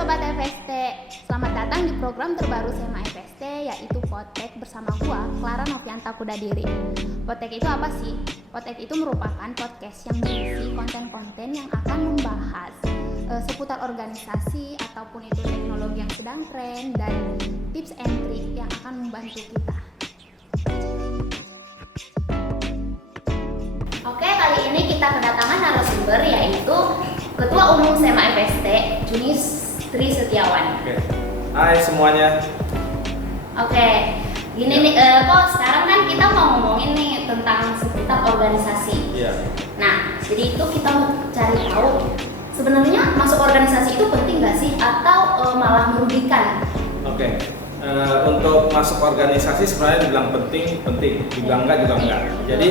Sobat FST, selamat datang di program terbaru SMA FST yaitu Potek bersama gua, Clara Novianta Kudadiri. Potek itu apa sih? Potek itu merupakan podcast yang berisi konten-konten yang akan membahas seputar organisasi ataupun itu teknologi yang sedang tren dan tips and trik yang akan membantu kita. Oke, kali ini kita kedatangan narasumber yaitu Ketua Umum SMA FST, Junis Tri Setiawan. Oke. Hai semuanya. Oke, gini nih, kok sekarang kan kita mau ngomongin nih tentang seputar organisasi. Iya. Nah, jadi itu kita mau cari tahu sebenarnya masuk organisasi itu penting nggak sih atau malah merugikan? Oke. Untuk masuk organisasi sebenarnya dibilang penting, dibilang enggak juga enggak. Jadi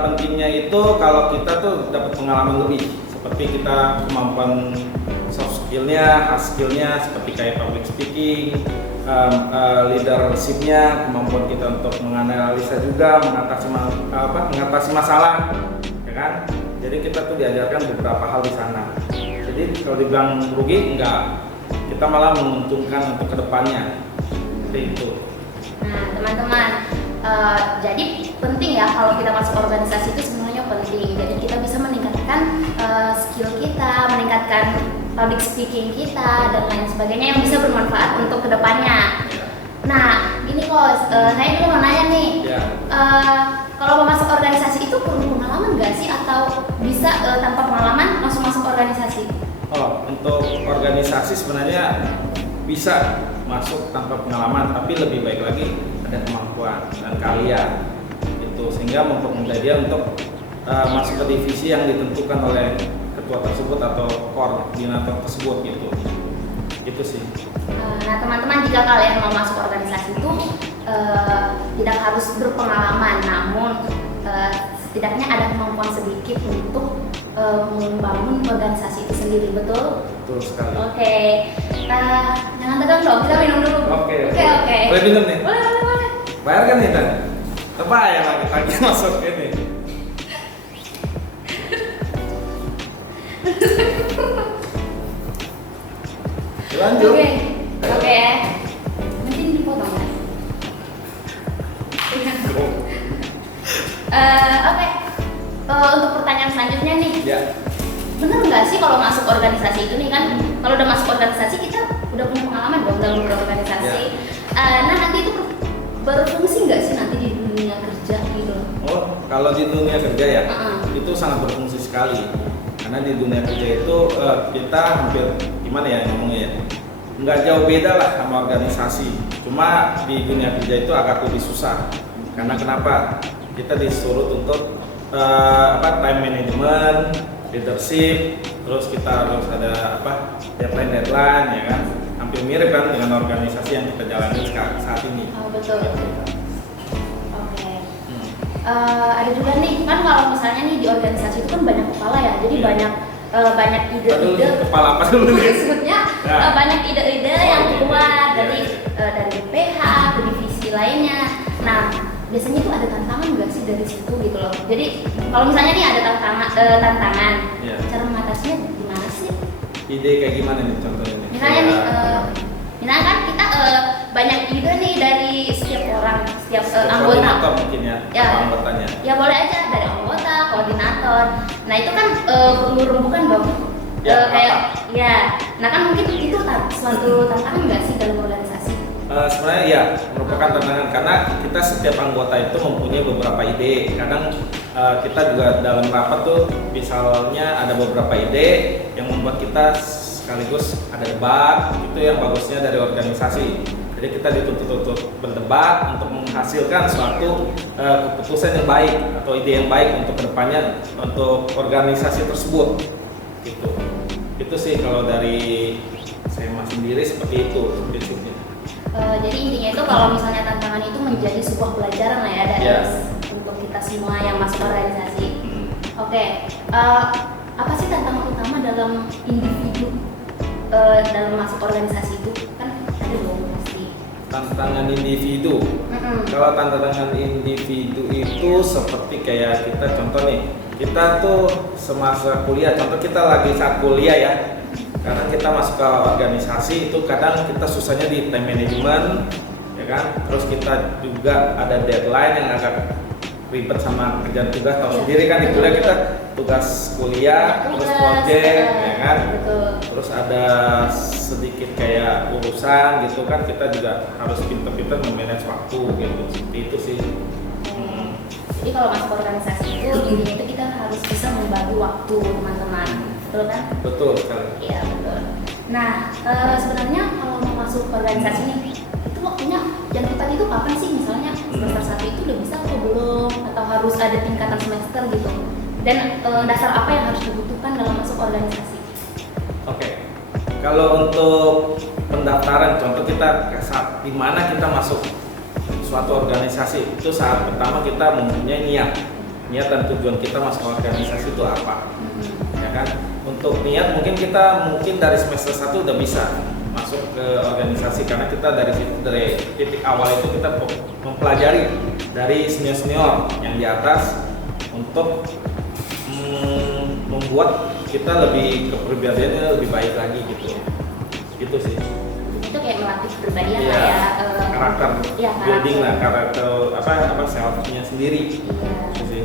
pentingnya itu kalau kita tuh dapat pengalaman lebih, seperti kita kemampuan soft skillnya, hard skillnya, seperti kayak public speaking, leadershipnya, kemampuan kita untuk menganalisa juga, mengatasi masalah, ya kan? Jadi kita tuh diajarkan beberapa hal di sana. Jadi kalau dibilang rugi enggak, kita malah menguntungkan untuk kedepannya. Seperti itu. Nah, teman-teman, jadi penting ya kalau kita masuk organisasi itu sebenarnya penting. Jadi kita bisa meningkatkan skill kita, meningkatkan public speaking kita dan lain sebagainya yang bisa bermanfaat untuk kedepannya. Nah, ini Kos, saya juga mau nanya nih, kalau mau masuk organisasi itu perlu pengalaman nggak sih atau bisa tanpa pengalaman langsung masuk organisasi? Oh, untuk organisasi sebenarnya bisa masuk tanpa pengalaman, tapi lebih baik lagi ada kemampuan dan keahlian itu, sehingga mempermudah dia untuk masuk ke divisi yang ditentukan oleh ketua tersebut atau koordinator tersebut gitu. Itu sih. Nah, teman-teman, jika kalian mau masuk organisasi itu tidak harus berpengalaman, namun setidaknya ada kemampuan sedikit untuk membangun organisasi itu sendiri, betul? Betul sekali. Oke. Jangan tegang dong, kita minum dulu. Oke. Boleh minum nih? Boleh. Bayar kan nih Tan? Apa ya lagi masuk ini? Lanjut. Oke. Nanti dipotong ya. Oke. Untuk pertanyaan selanjutnya nih. Ya. Bener nggak sih kalau masuk organisasi itu nih kan? Kalau udah masuk organisasi kita udah punya pengalaman dong dalam berorganisasi. Nah, nanti itu berfungsi nggak sih nanti di dunia kerja gitu? Oh, kalau di dunia kerja ya, itu sangat berfungsi sekali. Karena di dunia kerja itu kita hampir gimana ya ngomongnya ya, nggak jauh beda lah sama organisasi. Cuma di dunia kerja itu agak lebih susah. Karena kenapa? Kita disuruh untuk time management, leadership, terus kita harus ada deadline ya kan. Hampir mirip kan dengan organisasi yang kita jalani saat ini. Oh, betul. Oke. Ada juga nih kan kalau misalnya nih di organisasi itu kan banyak kepala ya, jadi banyak ide-ide. Kepala apa dulu nih? Maksudnya banyak ide-ide yang keluar dari BPH ke divisi lainnya. Nah, biasanya itu ada tantangan nggak sih dari situ gitu loh. Jadi kalau misalnya nih ada tantangan, cara mengatasinya gimana sih? Ide kayak gimana nih contohnya nih? Misalnya nih, misalnya kan kita banyak ide nih dari setiap orang, setiap anggota. Mungkin ya, anggotanya. Ya boleh aja dari anggota, koordinator. Nah itu kan perlu rembukan dong. Nah kan mungkin itu suatu tantangan nggak sih dalam organisasi? Sebenarnya ya merupakan tantangan karena kita setiap anggota itu mempunyai beberapa ide. Kadang kita juga dalam rapat tuh misalnya ada beberapa ide yang membuat kita sekaligus ada debat. Itu yang bagusnya dari organisasi. Jadi kita dituntut untuk berdebat untuk menghasilkan suatu keputusan yang baik atau ide yang baik untuk kedepannya untuk organisasi tersebut. Gitu. Itu sih kalau dari saya sendiri seperti itu prinsipnya. Jadi intinya itu kalau misalnya tantangan itu menjadi sebuah pelajaran lah ya dari untuk kita semua yang masuk organisasi. Oke. Apa sih tantangan utama dalam individu dalam masuk organisasi itu? Kan ada dong pasti. Tantangan individu. Kalau tantangan individu itu seperti kayak kita contoh nih, kita tuh semasa kuliah, contoh kita lagi saat kuliah ya, Kadang kita masuk ke organisasi itu kadang kita susahnya di time management, ya kan? Terus kita juga ada deadline yang agak ribet sama kerjaan tugas. Tahu sendiri kan di kuliah kita tugas kuliah, terus project, ya kan? Betul. Terus ada sedikit kayak urusan gitu kan, kita juga harus pintar-pintar memanage waktu gitu. Seperti itu sih. Jadi kalau masuk organisasi itu intinya itu kita harus bisa membagi waktu teman-teman, betul kan? Betul sekali. Iya betul. Nah sebenarnya kalau mau masuk organisasi nih, itu waktunya yang tepat itu kapan sih? Misalnya semester 1 itu udah bisa atau belum? Atau harus ada tingkatan semester gitu? Dan dasar apa yang harus dibutuhkan dalam masuk organisasi? Oke. Kalau untuk pendaftaran, contoh kita saat di mana kita masuk suatu organisasi, itu saat pertama kita mempunyai niat dan tujuan kita masuk organisasi itu apa, ya kan? Untuk niat mungkin dari semester 1 udah bisa masuk ke organisasi karena kita dari titik awal itu kita mempelajari dari senior yang di atas untuk membuat kita lebih kepribadiannya lebih baik lagi gitu sih. Itu kayak melatih kepribadian Iya, lah ya, karakter ya, building lah, karakter apa selfnya sendiri. Iya. Gitu sih.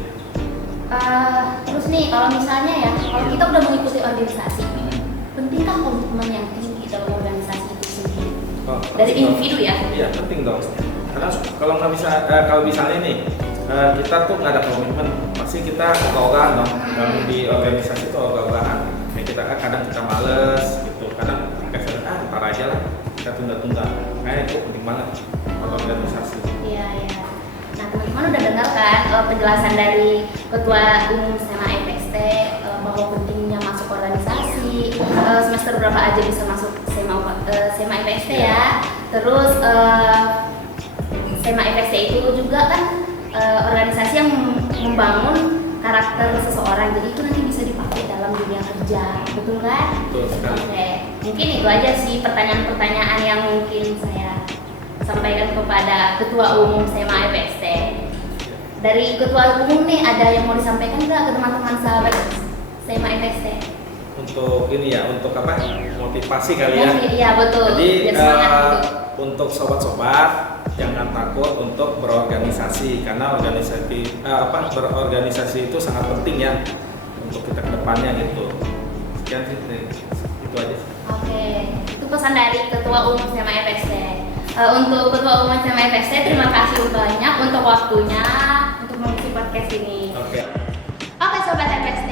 Terus nih kalau misalnya ya, kalau kita udah mengikuti organisasi, pentingkah komitmen yang tinggi dalam organisasi itu sendiri? Dari individu ya? Iya, penting dong. Karena kalau misalnya nih kita tuh nggak ada komitmen, pasti kita ogah-ogahan dong. Kalau di organisasi tuh ogah-ogahan. Kayak kita kadang kita males gitu, kadang kayak ntar aja lah, kita tunda-tunda. Kayaknya itu penting banget kalau organisasi. Iya. Nah teman-teman udah dengar kan penjelasan dari Ketua Umum SMA FXT bahwa pentingnya masuk organisasi, semester berapa aja bisa masuk SMA FXT ya. Terus SMA FXT itu juga kan organisasi yang membangun karakter seseorang, jadi itu nanti bisa dipakai dalam dunia kerja, betul kan? Betul sekali. Oke, mungkin itu aja sih pertanyaan-pertanyaan yang mungkin saya sampaikan kepada Ketua Umum SMA FXT. Dari Ketua Umum nih, ada yang mau disampaikan nggak ke teman-teman sahabat SMA FXT? Untuk ini ya, untuk apa? Motivasi kali ya. Iya betul. Jadi biar semangat gitu. untuk sobat-sobat jangan takut untuk berorganisasi karena berorganisasi itu sangat penting ya untuk kita kedepannya gitu. Sekian sih, itu aja. Oke, itu pesan dari Ketua Umum SMA FXT. Untuk Ketua Umum SMA FXT, terima kasih banyak untuk waktunya untuk mengisi podcast ini. Oke. Oke Sobat FXT,